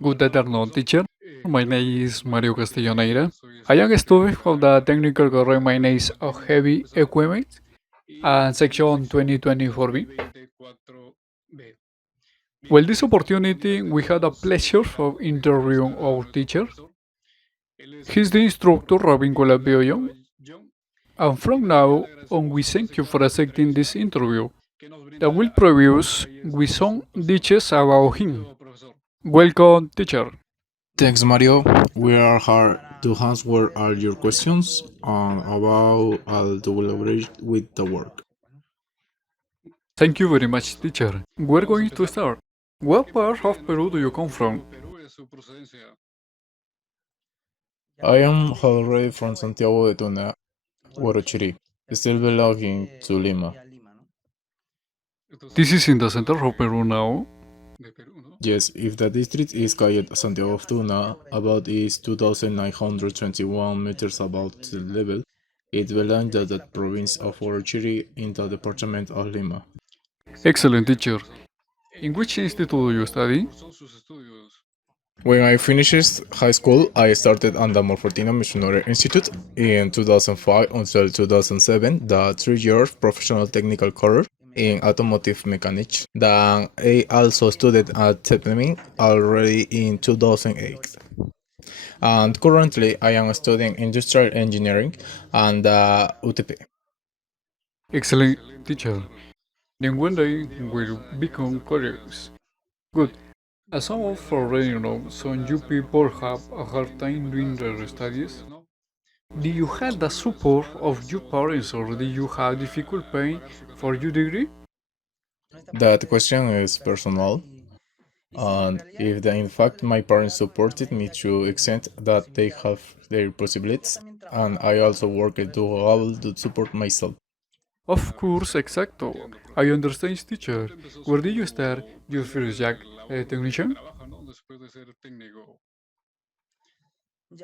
Good afternoon, teacher. My name is Mario Castelloneira. I am a student of the technical career. My name is of heavy equipment and section 2024B. Well, this opportunity, we had a pleasure of interviewing our teacher. He's the instructor, Robin Colabioyo. And from now on, we thank you for accepting this interview that will produce with some details about him. Welcome, teacher. Thanks, Mario. We are here to answer all your questions about all to collaborate with the work. Thank you very much, teacher. We're going to start. What part of Peru do you come from? I am already from Santiago de Tuna, Huarochirí, still belonging to Lima. This is in the center of Peru now. Yes, if the district is called Santiago of Tuna, about is 2,921 meters above the level, it belongs to the province of Huarochirí in the department of Lima. Excellent, teacher. In which institute do you study? When I finished high school, I started on the Morfortina Missionary Institute in 2005 until 2007, the 3 year professional technical career in automotive mechanics. Then I also studied at Cetemin already in 2008. And currently, I am studying industrial engineering and UTP. Excellent, teacher. Then one day we'll become colleagues. Good. As some of already know, some you people have a hard time doing their studies. Do you have the support of your parents or do you have difficult paying for your degree? That question is personal. And if in fact my parents supported me to extent that they have their possibilities, and I also worked to able to support myself. Of course, exacto. I understand, teacher. Where did you start your first job, technician?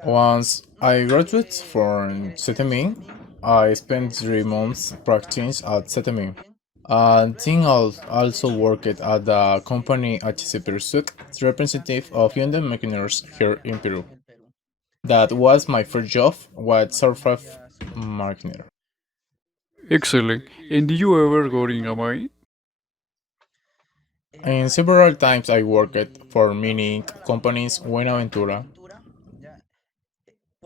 Once I graduated from Cetemin, I spent 3 months practicing at Cetemin. And then also worked at the company HC Pursuit, representative of Hyundai Machineers here in Peru. That was my first job with Surface Marketer. Excellent. And did you ever go in a mine? And several times I worked for mining companies Buenaventura.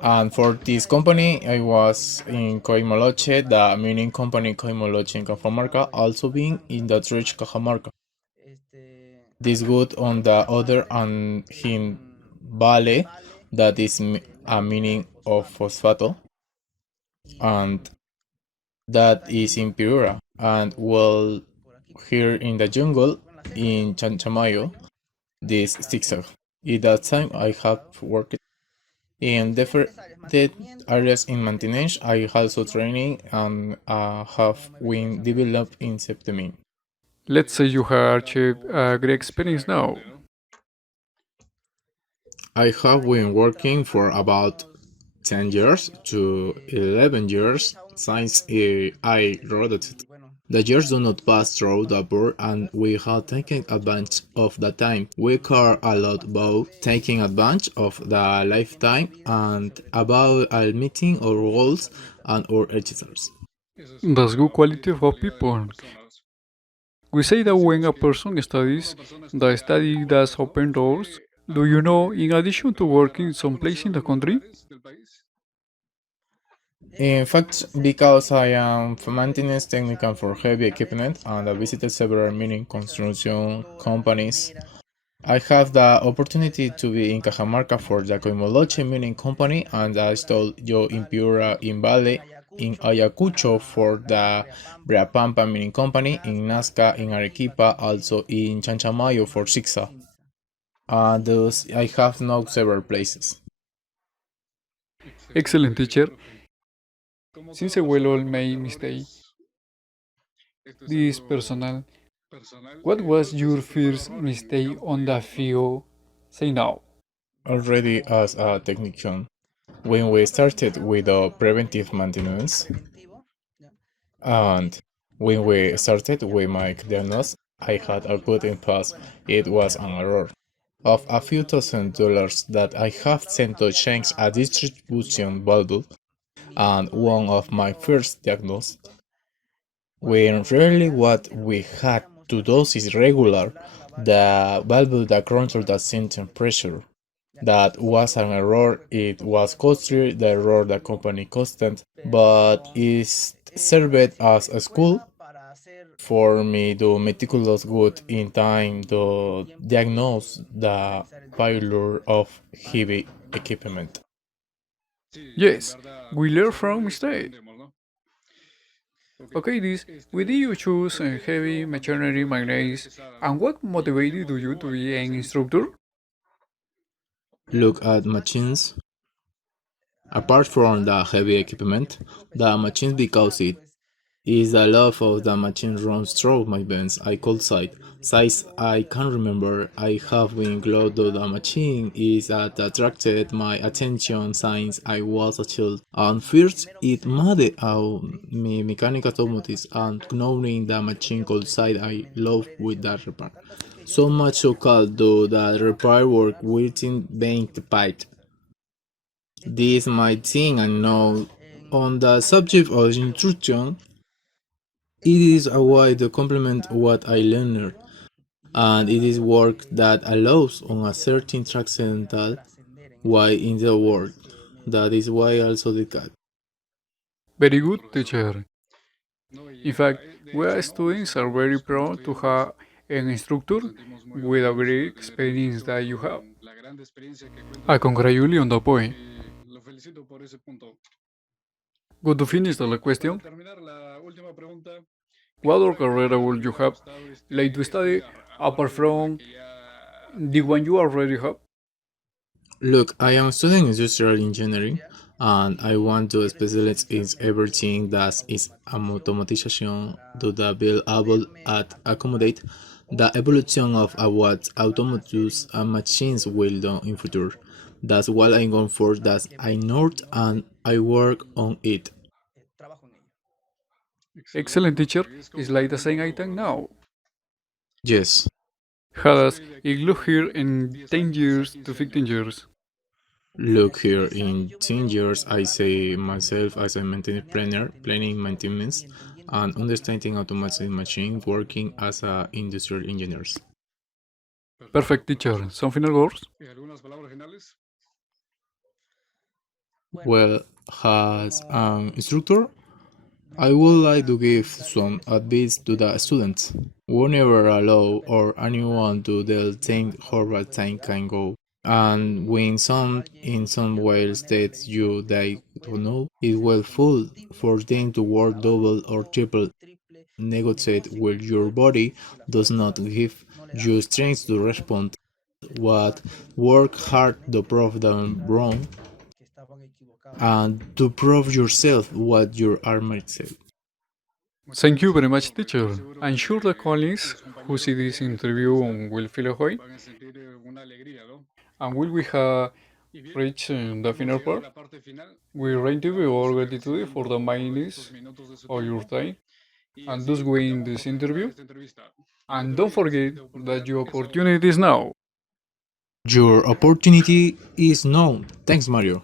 And for this company, I was in Coimoloche, the mining company Coimoloche in Cajamarca, also being in the Trich Cajamarca. This good on the other and in Vale, that is a mining of phosphato, and that is in Piura. And well, here in the jungle in Chanchamayo, this zigzag. At that time, I have worked in different areas in maintenance. I also training and have been developed in Cetemin. Let's say you have achieved a great experience now. I have been working for about 10 years to 11 years since I wrote it. The years do not pass through the board and we have taken advantage of the time. We care a lot about taking advantage of the lifetime and about meeting our goals and our achievements. That's good quality of people. We say that when a person studies, the study does open doors. Do you know, in addition to working someplace in the country? In fact, because I am maintenance technician for heavy equipment and I visited several mining construction companies, I have the opportunity to be in Cajamarca for the Coimoloche mining company and I stole yo in Piura in Vale, in Ayacucho for the Breapampa mining company, in Nazca, in Arequipa, also in Chanchamayo for Sixa. Thus, I have known several places. Excellent, teacher. Since I will all made mistake, this personal, what was your first mistake on the field? Say now. Already as a technician, when we started with the preventive maintenance, and when we started with my diagnosis, I had a good impasse. It was an error. of a few $1,000 that I have sent to change a distribution value and one of my first diagnoses, when really what we had to do is regular the value that control the symptom pressure. That was an error, it was costly, the error the company constant, but it served as a school for me to meticulous good in time to diagnose the failure of heavy equipment. Yes, we learn from mistakes. Okay, this, why did you choose heavy machinery magnets, and what motivated you to be an instructor? Look at machines. Apart from the heavy equipment, the machines because it is the love of the machine runs through my veins. I could say, size I can remember. I have been glued to the machine is that attracted my attention since I was a child. And first, it made out me mechanical automotives and knowing the machine could side I love with that repair. So much so called though that repair work within being the pipe. This might thing I know. On the subject of instruction, it is a way to complement what I learned, and it is work that allows on a certain transcendental way in the world. That is why also the cat. Very good, teacher. In fact, we as students are very proud to have an instructor with a great experience that you have. I congratulate you on the point. Good to finish the question. What other career will you have like to study apart from the one you already have? Look, I am studying industrial engineering and I want to specialize in everything that is automation to the be able to accommodate the evolution of what autonomous machines will do in future. That's what I'm going for, that I know and I work on it. Excellent, teacher. It's like the same item now. Yes. Has it look here in 10 years to 15 years? Look here, in 10 years, I see myself as a maintenance planner, planning maintenance, and understanding automatic machine working as a industrial engineers. Perfect, teacher. Some final words? Well, as an instructor, I would like to give some advice to the students. Whenever allow or anyone to tell think how right time can go. And when some in some ways that you they don't know, it will full for them to work double or triple negotiate where your body does not give you strength to respond. What work hard to prove them wrong and to prove yourself what your armor said. Thank you very much, teacher. I'm sure the colleagues who see this interview will feel a joy. And will we have reached the final part? We rate you all gratitude for the mindness of your time and thus win this interview. And don't forget that your opportunity is now. Your opportunity is known. Thanks, Mario.